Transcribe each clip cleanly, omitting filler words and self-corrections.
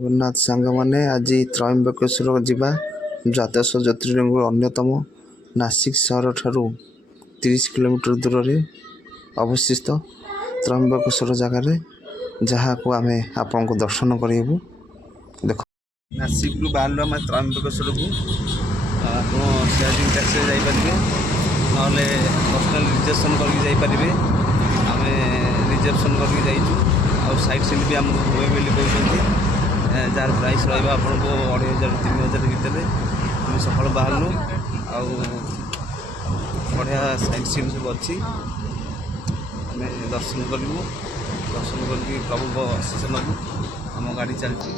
ଜଗନ୍ନାଥ ସାଙ୍ଗମାନେ ଆଜି ତ୍ରୟମ୍ବକେଶ୍ୱର ଯିବା। ଦ୍ୱାଦଶ ଜ୍ୟୋତିର୍ଲିଙ୍ଗରୁ ଅନ୍ୟତମ ନାସିକ ସହରଠାରୁ 30 କିଲୋମିଟର ଦୂରରେ ଅବସ୍ଥିତ ତ୍ରୟମ୍ବକେଶ୍ୱର ଜାଗାରେ, ଯାହାକୁ ଆମେ ଆପଣଙ୍କୁ ଦର୍ଶନ କରିବୁ। ଦେଖ, ନାସିକରୁ ବାହାରିଲୁ ଆମେ ତ୍ରୟମ୍ବକେଶ୍ୱରକୁ। ଆପଣ ସେୟାରିଂ ଟ୍ୟାକ୍ସିରେ ଯାଇପାରିବେ, ନହେଲେ ପର୍ସନାଲ ରିଜର୍ଭେସନ୍ କରିକି ଯାଇପାରିବେ। ଆମେ ରିଜର୍ଭେସନ୍ କରିକି ଯାଇଛୁ। ଆଉ ସାଇଟ୍ ସିନ୍ ବି ଆମକୁ ହୁଏ ବୋଲି କହୁଛନ୍ତି, ଯାହାର ପ୍ରାଇସ୍ ରହିବ ଆପଣଙ୍କୁ 2,500 3,000 ଭିତରେ। ଆମେ ସକାଳୁ ବାହାରିଲୁ, ଆଉ ବଢ଼ିଆ ସାଇଟ୍ ସିନ୍ ସବୁ ଅଛି। ଆମେ ଦର୍ଶନ କରିବୁ, ଦର୍ଶନ କରିକି ପ୍ରଭୁଙ୍କ ଆଶୀଷ ନେବୁ। ଆମ ଗାଡ଼ି ଚାଲିଛି।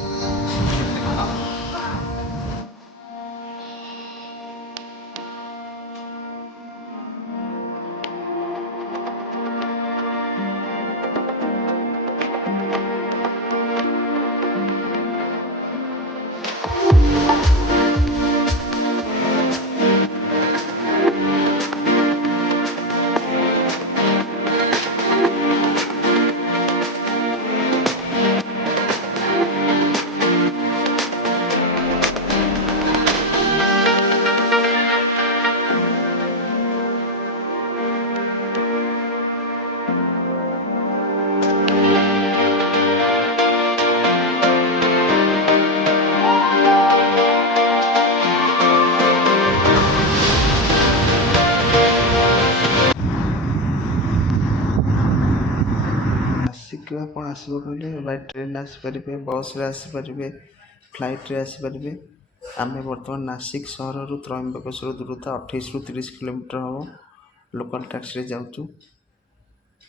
ନାସିକ ଆପଣ ଆସିବ କହିଲେ ବାଇ ଟ୍ରେନ୍ ଆସିପାରିବେ, ବସ୍ରେ ଆସିପାରିବେ, ଫ୍ଲାଇଟ୍ରେ ଆସିପାରିବେ। ଆମେ ବର୍ତ୍ତମାନ ନାସିକ ସହରରୁ ତ୍ରୟମ୍ବକେଶ୍ୱର ଦୂରତା 28ରୁ 30 କିଲୋମିଟର ହେବ। ଲୋକାଲ୍ ଟ୍ୟାକ୍ସିରେ ଯାଉଛୁ।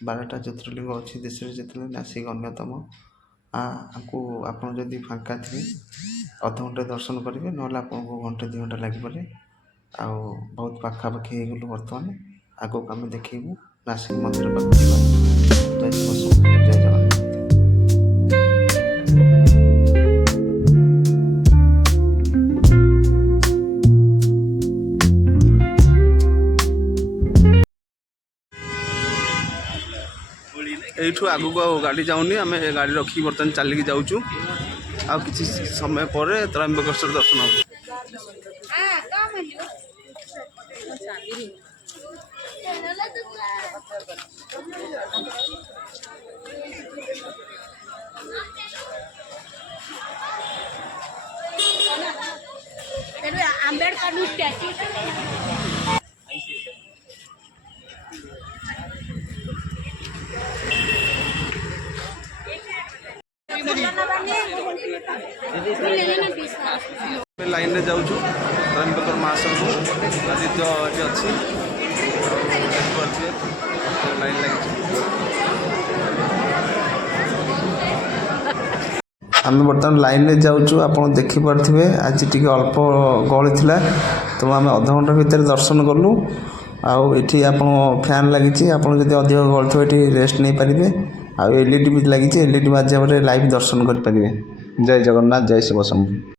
12ଟା ଜ୍ୟୋତିର୍ଲିଙ୍ଗ ଅଛି ଦେଶରେ, ଯେତେବେଳେ ନାସିକ ଅନ୍ୟତମ। ଆକୁ ଆପଣ ଯଦି ଫାଙ୍କା ଥିବେ ଅଧଘଣ୍ଟେ ଦର୍ଶନ କରିବେ, ନହେଲେ ଆପଣଙ୍କୁ 1-2 ଘଣ୍ଟା ଲାଗିପାରେ। ଆଉ ବହୁତ ପାଖାପାଖି ହେଇଗଲୁ ବର୍ତ୍ତମାନ। ଆଗକୁ ଆମେ ଦେଖେଇବୁ ନାସିକ ମନ୍ଦିର ପାଖକୁ ଯିବା। ଜୟ ଜଗନ୍ନାଥ। এইଠୁ ଆଗକୁ ଆଉ ଗାଡ଼ି ଯାଉନି। ଆମେ ଗାଡ଼ି ରଖିକି ବର୍ତ୍ତମାନ ଚାଲିକି ଯାଉଛୁ। ଆଉ କିଛି ସମୟ ପରେ ତ୍ରୟମ୍ବକେଶ୍ୱର ଦର୍ଶନ ହେବ। अंबेडकर स्टैच्यू ଲାଇନ୍ରେ ଯାଉଛୁ ତ୍ରୟମ୍ବକେଶ୍ୱର ମହାସଂଘ ଆଦିତ୍ୟ ଏଠି ଅଛି। ଲାଇନ୍ ଲାଗିଛି। ଆମେ ବର୍ତ୍ତମାନ ଲାଇନ୍ରେ ଯାଉଛୁ। ଆପଣ ଦେଖିପାରୁଥିବେ ଆଜି ଟିକେ ଅଳ୍ପ ଗହଳି ଥିଲା, ତେଣୁ ଆମେ ଅଧଘଣ୍ଟା ଭିତରେ ଦର୍ଶନ କଲୁ। ଆଉ ଏଠି ଆପଣ ଫ୍ୟାନ୍ ଲାଗିଛି, ଆପଣ ଯଦି ଅଧିକ ଗହଳି ଥିବ ଏଠି ରେଷ୍ଟ ନେଇପାରିବେ। ଆଉ LED ବି ଲାଗିଛି, LED ମାଧ୍ୟମରେ ଲାଇଭ୍ ଦର୍ଶନ କରିପାରିବେ। ଜୟ ଜଗନ୍ନାଥ, ଜୟ ଶିବ ଶମ୍ଭୁ।